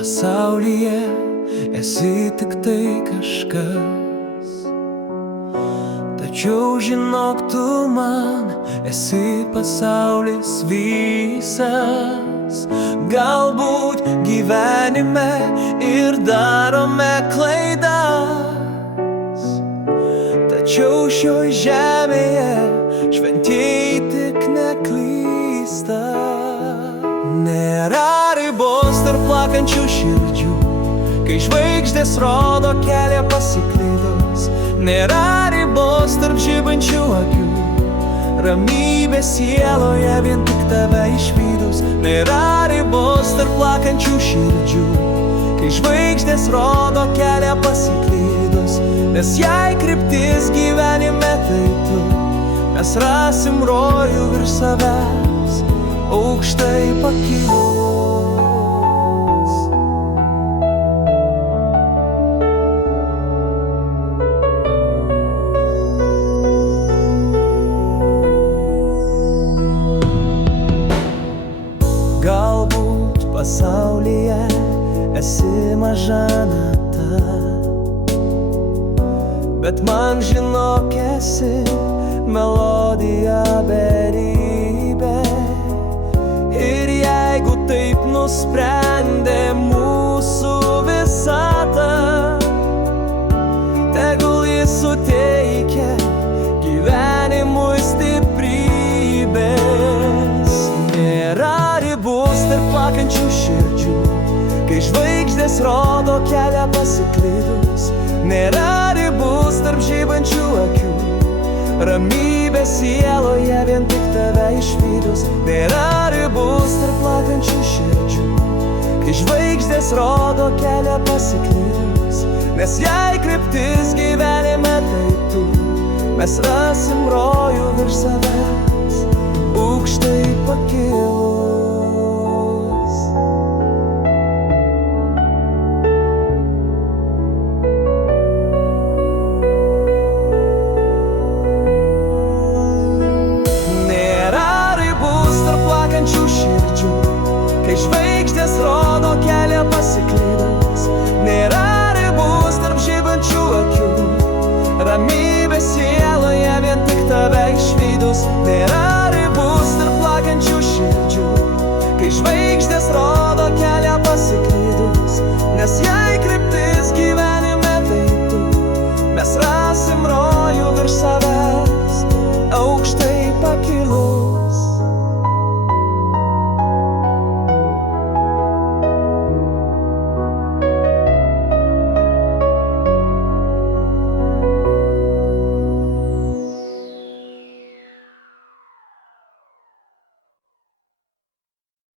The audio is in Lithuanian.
pasaulyje esi tik tai kažkas. Tačiau žinok, tu man esi pasaulis visas. Galbūt gyvenime ir darome klaidas, tačiau šioj žemėje šventieji tik neklysta. Nėra ribos tarp plakančių širdžių, kai žvaigždės rodo kelią pasiklydus. Nėra ribos tarp žibančių akių, ramybė sieloje vien tik tave išvydus. Nėra ribos tarp plakančių širdžių, kai žvaigždės rodo kelią pasiklydus. Nes jei kryptis gyvenime tai tu, mes rasim rojų virš savęs, aukštai pakilus. Galbūt pasaulyje esi maža nata, bet man žinok esi melodija beribė. Ir jeigu taip nusprendė mūsų visata, tegul jis suteikia gyvenimui stiprybės. Nėra ribos tarp plakančių širdžių, kai žvaigždės rodo kelią pasiklydus. Nėra ribos tarp žibančių akių, ramybė sieloje vien tik tave išvydus. Nėra ribos tarp plakančių širdžių, kai žvaigždės rodo kelią pasiklydus. Nes jei kryptis gyvenime tai tu, mes rasim rojų virš savęs, aukštai pakilus. Širdžių, kai žvaigždės rodo kelią pasiklydus. Nėra ribos tarp žibančių akių, ramybė sieloje vien tik tave išvydus. Nėra ribos tarp plakančių širdžių, kai žvaigždės rodo kelią pasiklydus. Nes jei kryptis gyvenime tai tu, mes rasim rojų virš savęs, aukštai